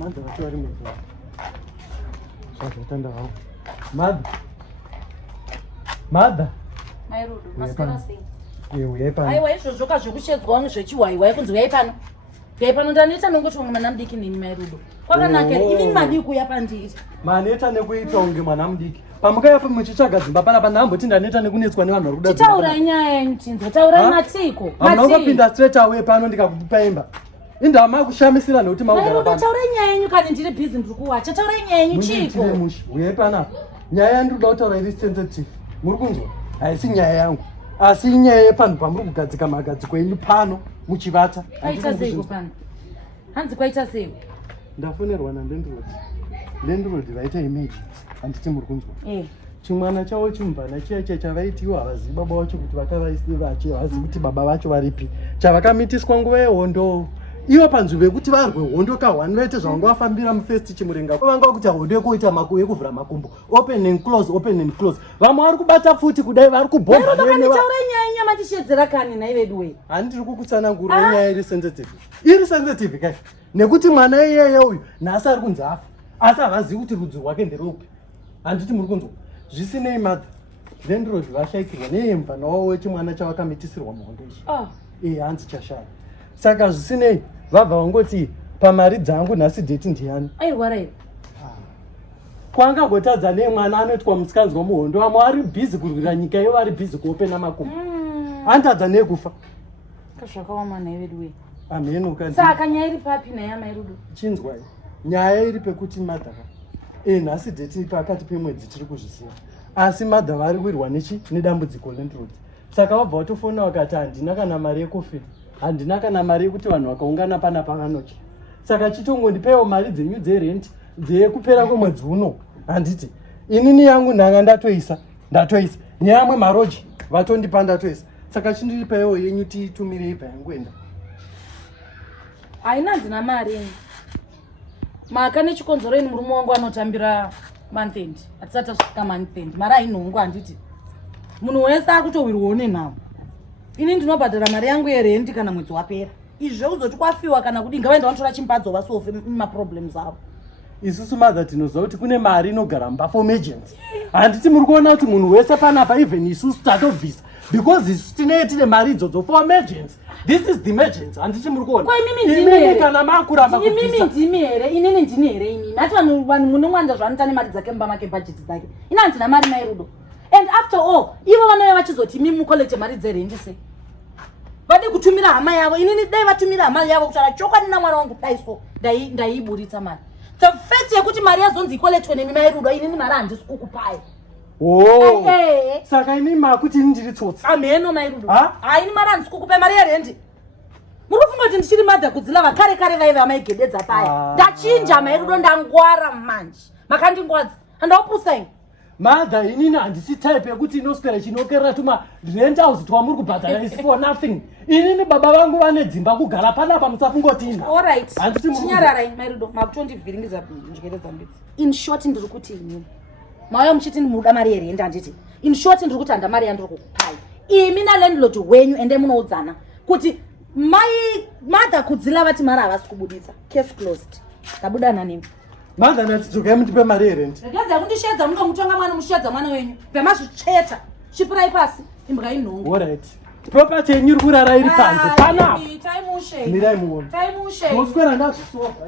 Mother, what are you doing? Tanda hao. Mother. My Rudo, mascara sei. Uyaipa. Aiwa izvozvo zvokushedzwa wangu zvechiwaiwai kunzi uyaipano. Uyaipano ndaneta nongotonga mwana mudiki nemi my Rudo. Kwakanaka ini madiki kuya pandiri. Maneta nekuitwa unge mwana mudiki. Pamukayapo muchitsvaga dzimba panapa ndamboti ndaneta nekunetswa nevanhu vari kuda. Taura nyaya yemutinza, taura matiko. Munongopinda straight away pano ndikakupa imba. Indama kushamisira nekuti maugara pano. Taura nyaya yenyu kana ndiri busy ndiri kuwacha. Taura nyaya yenyu chiko. Uyaipana. Nyaya yandiroda kutaura iri sensitive. Muri kunzwa? Haisi nyaya yangu. Asi nyaya yepanhu pamuri kugadzika magadziko enyu pano muchivata. Kwaita seiko pano? Hanzi kwaita seiko? Ndafonerwa naNdendrodi. Ndendrodi vaita image. Handiti muri kunzwa? Chimwana chavo chimubvana chiya chavaitiwo havazivi baba vacho kuti vakavaisivachi, havazivi kuti baba vacho varipi. Chavakamitiswa nguva yehondo. Ivo panzvimbo yekuti varwe hondo kahwani vaite zvavanga vafambira mufesti chimurenga. Vanga kuti hondo yekuita yekuvhura makumbo. Open and close, open and close. Vamwe vari kubata futi kudai vari kubhomba. Taura nyaya nyama tishedzera kani na ive duwe. Handiri kukutsanangurira nyaya iri sensitive. Iri sensitive kai. Nekuti mwana iyeye uyu nhasi ari kunzi afa. Asi havazivi kuti rudzi rwake nderupi. Handiti muri kunzwa. Zvisinei Mother. Ndendrodi vashaikirwa neemvana wavo wechimwana chavakamitisirwa muhondo ichi. Hanzi chashaya. Saka zvisinei vabva vangoti pamari dzangu nhasi date ndiani. Airwara here. Kwangangotadza nemwana anoitwa musikanzwa muhondo. Vamwe vari busy kurwira nyika iyo vari busy kuopena makumbo. Antadza nekufa. Kazvakaoma naive duwe. Amen ukanzi. Saka nyaya iri papi na yaMai Rudo? Chinzwai. Nyaya iri pekuti Mother. Nhasi date pakati peMwedzi tiri kuzvisiya. Asi Mother vari kuwirwa nedambudziko reNdrodi. Saka vabva vatofona vakati handina kana mari yekofini. Handina kana mari yekuti vanhu vakaungana panapa vanocha. Saka chitongondipeiwo mari dzenyu dzerent dzekupera kwemwedzi uno. Handiti inini yangu nhanga ndatoisa. Neamwe maroji vatondipa ndatoisa. Saka chindipeiwo yenyu tiitumirei payangoenda. Haina dzina mari. Maka nechikonzero ini murume wangu anotambira month end. Hatisati tasvika month end. Mari hainhongo handiti. Munhu wese akutowirwawo nenhamo. Ini ndinobhadhara mari yangu yerendi kana mwedzi wapera. Izvo kuzoti kwafiwa kana kudinga vaenda vandotora chimbadzo vasolve maproblems avo. Isusu Mother tinoziva kuti kune mari inogara mumba for emergency. Handiti muri kuona kuti munhu wese panapa even isusu tatobvisa. Because isusu tinenge tine mari idzodzo for emergency. This is the emergency. Handiti muri kuona. Kwa imimi ndimi here. Kana makuramba kubvisa. Imimi ndimi here. Inini ndini here imimi. Hati vanhu munongwanda zvanotane mari dzake mumba make budget dzake. Ina handina mari mai Rudo. And after all, ivo vanouya vachizoti mimi mukolete mari dzerendi sei. Vade kutumira hama yavo. Inini dai vatumira hama yavo kutaura chokwadi namwana wangu daiso ndaiburitsa mari. The fact yekuti mari yazonzi ikoletwe nemi mai Rudo inini mari handisi kukupai. Saka inini makuti ndiri tsotsi. Ameno mai Rudo. Ini mari handisi kukupai mari yerendi. Muri kufunga kuti ndichiri Mother kudzilava kare vaive vamaigededza paya. Ndachinja mai Rudo ndangwara manje. Makandingwadza. Handaupusaini. Mother inini handisi type yekuti inoswera chinokerera tuma rent house twamuri kubhadhara is for nothing. Inini baba vangu vane dzimba kugara panapa musafungotina. All right. Chinyararai mai Rudo makutondivhiringidza njere dzambidzi. In short ndiri kuti inini. Mauya muchiti muda mari yerendi handiti. In short ndiri kuti handa mari yandiri kukupai. Imi nalandlord wenyu ende munoudzana kuti mai Mother kudzila vati mari havasi kubuditsa. Case closed. Tabudana nemi. Mother natidzokai mutipe mari yerent. Ndakaza kundishedza munomutonga mwana mushedza mwana wenyu. Pemazvicheta. Chipirai pasi. Imbwa inhongo. All right. Property yenyu iri kurara iri panze. Panapa. Taimushe. Mirai muone. Taimushe. Moswera ndazvisoka.